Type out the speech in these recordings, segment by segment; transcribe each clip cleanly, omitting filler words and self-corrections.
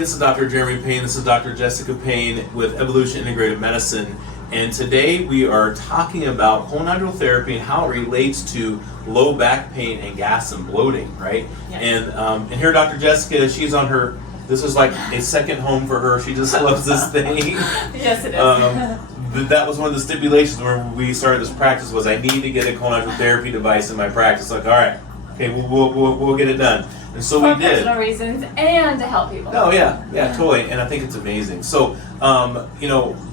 morning, this is Dr. Jeremy Payne, this is Dr. Jessica Payne with Evolution Integrative Medicine, and today we are talking about colon hydrotherapy and how it relates to low back pain and gas and bloating, right? Yes. And here Dr. Jessica, she's on her, this is like a second home for her, she just loves this thing. Yes, it is. That was one of the stipulations when we started this practice was I need to get a colon hydrotherapy device in my practice. Like, all right, okay, we'll get it done. And so we did. For personal reasons and to help people. Oh yeah, totally. And I think it's amazing. So,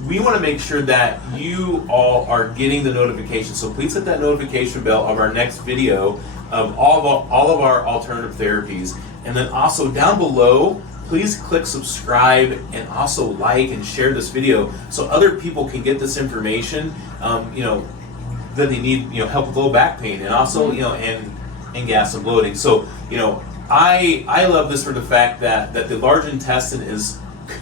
we want to make sure that you all are getting the notification. So please hit that notification bell of our next video of all of our alternative therapies. And then also down below, please click subscribe and also like and share this video so other people can get this information. That they need, help with low back pain and also, and gas and bloating. So, I love this for the fact that the large intestine is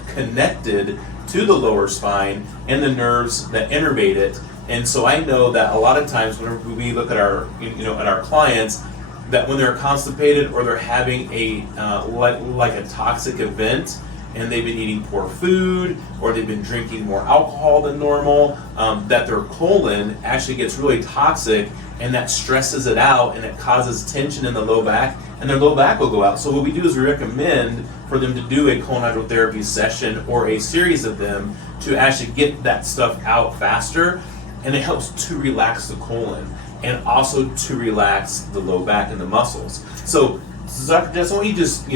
connected to the lower spine and the nerves that innervate it. And so I know that a lot of times whenever we look at our, at our clients, that when they're constipated or they're having a like a toxic event and they've been eating poor food or they've been drinking more alcohol than normal, that their colon actually gets really toxic and that stresses it out and it causes tension in the low back and their low back will go out. So what we do is we recommend for them to do a colon hydrotherapy session or a series of them to actually get that stuff out faster, and it helps to relax the colon and also to relax the low back and the muscles. So Dr. Jess, why don't you just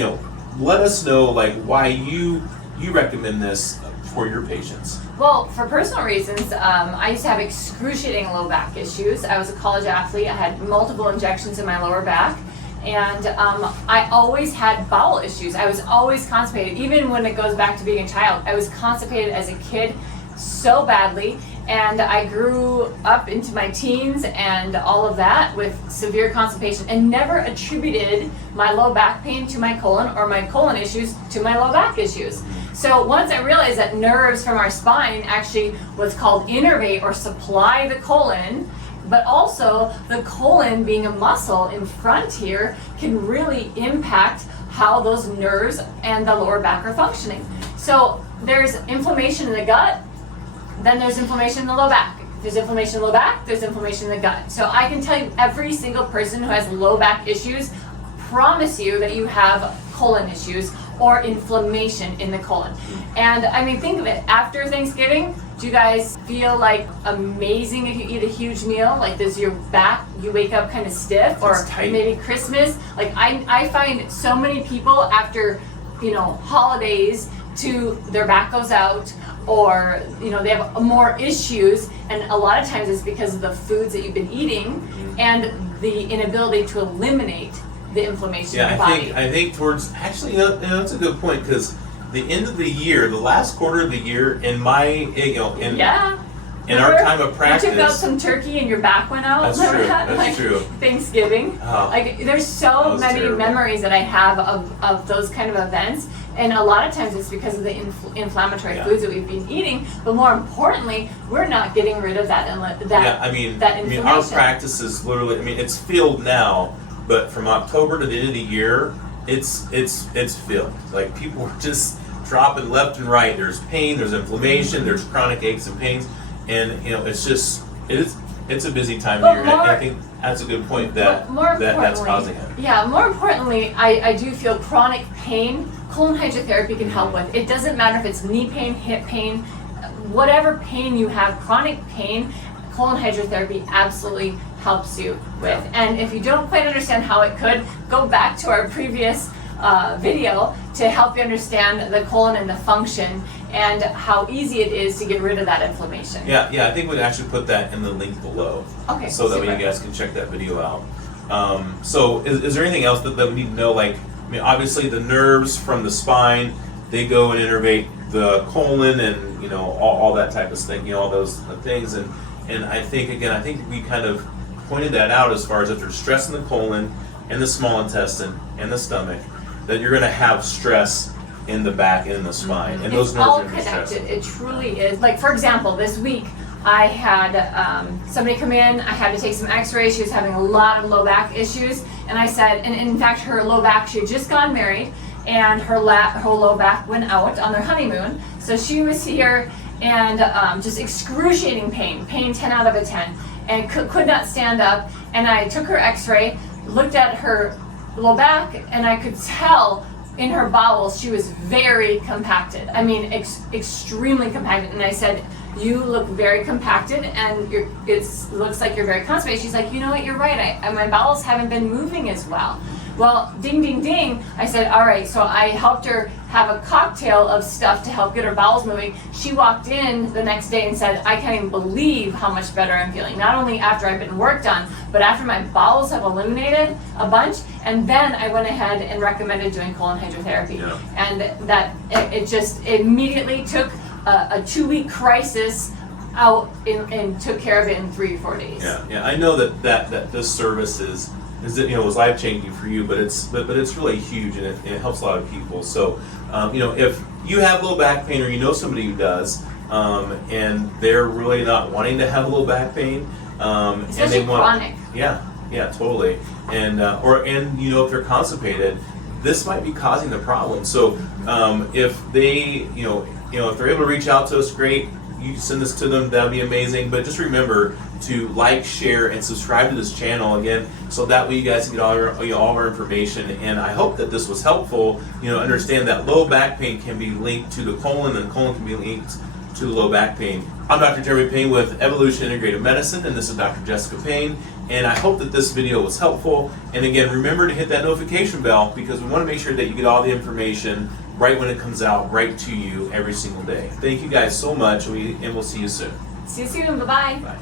let us know why you recommend this for your patients? Well, for personal reasons, I used to have excruciating low back issues. I was a college athlete. I had multiple injections in my lower back. And I always had bowel issues. I was always constipated. Even when it goes back to being a child, I was constipated as a kid so badly. And I grew up into my teens and all of that with severe constipation and never attributed my low back pain to my colon or my colon issues to my low back issues. So once I realized that nerves from our spine actually what's called innervate or supply the colon, but also the colon being a muscle in front here can really impact how those nerves and the lower back are functioning. So there's inflammation in the gut, then there's inflammation in the low back. If there's inflammation in the low back, there's inflammation in the gut. So I can tell you every single person who has low back issues, promise you that you have colon issues or inflammation in the colon. And I mean, think of it, after Thanksgiving, do you guys feel like amazing if you eat a huge meal? Like does your back, you wake up kind of stiff? Or maybe Christmas? Like I find so many people after, holidays their back goes out or, they have more issues, and a lot of times it's because of the foods that you've been eating and the inability to eliminate the inflammation in your body. I think towards, actually, that's a good point, because the end of the year, the last quarter of the year, in my, in our time of practice. You took out some turkey and your back went out. That's true. That's true. Thanksgiving. There's so many memories that I have of those kind of events. And a lot of times it's because of the inflammatory foods that we've been eating. But more importantly, we're not getting rid of that inflammation. Our practice is literally, it's filled now, but from October to the end of the year, it's filled. Like people are just dropping left and right. There's pain, there's inflammation, there's chronic aches and pains. And it's a busy time of year. And I think that's a good point that's causing it. Yeah, more importantly, I do feel chronic pain, colon hydrotherapy can help with. It doesn't matter if it's knee pain, hip pain, whatever pain you have, chronic pain, colon hydrotherapy absolutely helps you with. And if you don't quite understand how it could, go back to our previous video to help you understand the colon and the function and how easy it is to get rid of that inflammation. Yeah, I think we'd actually put that in the link below. Okay, so that way you guys can check that video out. So is there anything else that we need to know? Obviously the nerves from the spine, they go and innervate the colon and, all that type of thing, all those things. And I think we kind of pointed that out as far as if there's stress in the colon and the small intestine and the stomach, that you're going to have stress in the back and in the spine. And those nerves all are going to be connected. It truly is. Like, for example, this week I had somebody come in, I had to take some x-rays. She was having a lot of low back issues. And I said, and in fact, her low back, she had just gotten married. and her low back went out on their honeymoon. So she was here and just excruciating pain 10 out of a 10, and could not stand up. And I took her x-ray, looked at her low back, and I could tell in her bowels she was very compacted. I mean, extremely compacted. And I said, you look very compacted, and it looks like you're very constipated. She's like, you know what, you're right. My bowels haven't been moving as well. Well, ding, ding, ding. I said, all right. So I helped her have a cocktail of stuff to help get her bowels moving. She walked in the next day and said, I can't even believe how much better I'm feeling. Not only after I've been worked on, but after my bowels have eliminated a bunch. And then I went ahead and recommended doing colon hydrotherapy. Yeah. And that it just immediately took a 2-week crisis out and took care of it in 3 or 4 days. Yeah. I know that this service is was life changing for you, but it's really huge, and it helps a lot of people. So if you have low back pain, or you know somebody who does, and they're really not wanting to have low back pain, especially and they want chronic. Yeah, totally. And if they're constipated, this might be causing the problem. So if they if they're able to reach out to us, great. You send this to them, that'd be amazing. But just remember to like, share, and subscribe to this channel again, so that way you guys can get all of our information. And I hope that this was helpful. Understand that low back pain can be linked to the colon, and the colon can be linked to the low back pain. I'm Dr. Jeremy Payne with Evolution Integrative Medicine, and this is Dr. Jessica Payne. And I hope that this video was helpful. And again, remember to hit that notification bell, because we want to make sure that you get all the information right when it comes out, right to you every single day. Thank you guys so much, and we'll see you soon. See you soon. Bye-bye. Bye.